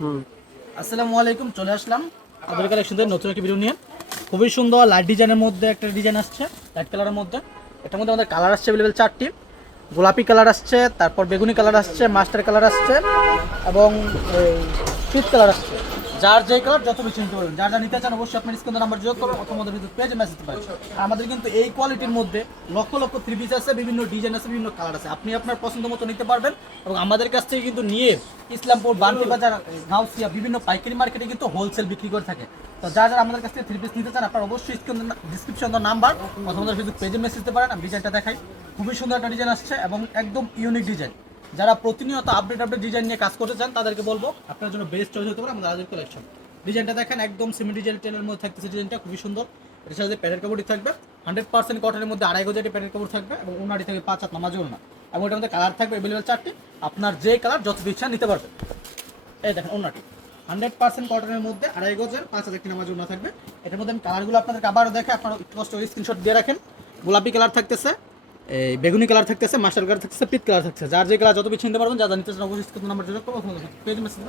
আসসালামু আলাইকুম, চলে আসলাম আপনাদের কালেকশন থেকে নতুন একটি ভিডিও নিয়ে। খুবই সুন্দর লাইট ডিজাইনের মধ্যে একটা ডিজাইন আসছে, লাইট কালারের মধ্যে। এটার মধ্যে আমাদের কালার আসছে অ্যাভেলেবেল 4টি। গোলাপি কালার আসছে, তারপর বেগুনি কালার আসছে, মাস্টার কালার আসছে এবং পিচ কালার আসছে। যার যে কালার যত বেশি নিতে পারবেন, যার যা নিতে চান অবশ্যই আপনার স্ক্রিনে নাম্বার যোগ করবেন অথবা আমাদের ভিতরে পেজে মেসেজ পাবেন। আর আমাদের কিন্তু এই কোয়ালিটির মধ্যে লক্ষ লক্ষ থ্রি পিস আছে, বিভিন্ন ডিজাইন আছে, বিভিন্ন কালার আছে। আপনি আপনার পছন্দ মতো নিতে পারবেন এবং আমাদের কাছ থেকে কিন্তু নিয়ে ইসলামপুর, বান্তি বাজার, গাউসিয়া বিভিন্ন পাইকারি মার্কেটে কিন্তু হোলসেল বিক্রি করে থাকে। তো যারা আমাদের কাছ থেকে থ্রি পিস নিতে চান আপনার অবশ্যই ডিসক্রিপশন নাম্বার অথবা আমাদের ফেসবুক পেজে মেসেজ দিতে পারেন। আমি ডিজাইনটা দেখাই, খুবই সুন্দর একটা ডিজাইন আসছে এবং একদম ইউনিক ডিজাইন। যারা প্রতিনিয়ত আপডেট ডিজাইন নিয়ে কাজ করতে চান তাদেরকে বলবো আপনার জন্য বেস্ট চয়েস হতে পারে আমাদের আজকের কালেকশন। ডিজাইনটা দেখেন, একদম সিমেন্ট ডিজাইন টেনের মধ্যে থাকতেছে। ডিজাইনটা খুবই সুন্দর। এর সাথে প্যাডের কাপড়ই থাকবে 100% কটনের মধ্যে, 2.5 গজের প্যাডের কাপড় থাকবে এবং ওনাটি থেকে 5 হাত নামাজ ওড়না। এবং ওটার মধ্যে কালার থাকবে অ্যাভেলেবেল 4টি। আপনার যে কালার যত ইচ্ছা নিতে পারবেন। এই দেখেন ওনাটি 100% কটনের মধ্যে 2.5 গজের 5 হাত একটি নামাজ ওড়না থাকবে। এটার মধ্যে আমি কালারগুলো আপনাদেরকে আবারও দেখে আপনারা কষ্ট স্ক্রিনশট দিয়ে রাখেন। গোলাপি কালার থাকতেছে, এই বেগুনি কালার থাকতেছে, মাস্টার কালার থাকতেছে, পিট কালার থাকতেছে। যার যে কালার যত বেশি নিতে পারবেন, যা নিতে চান অবশ্যই নাম্বার যোগাযোগ করুন। Page message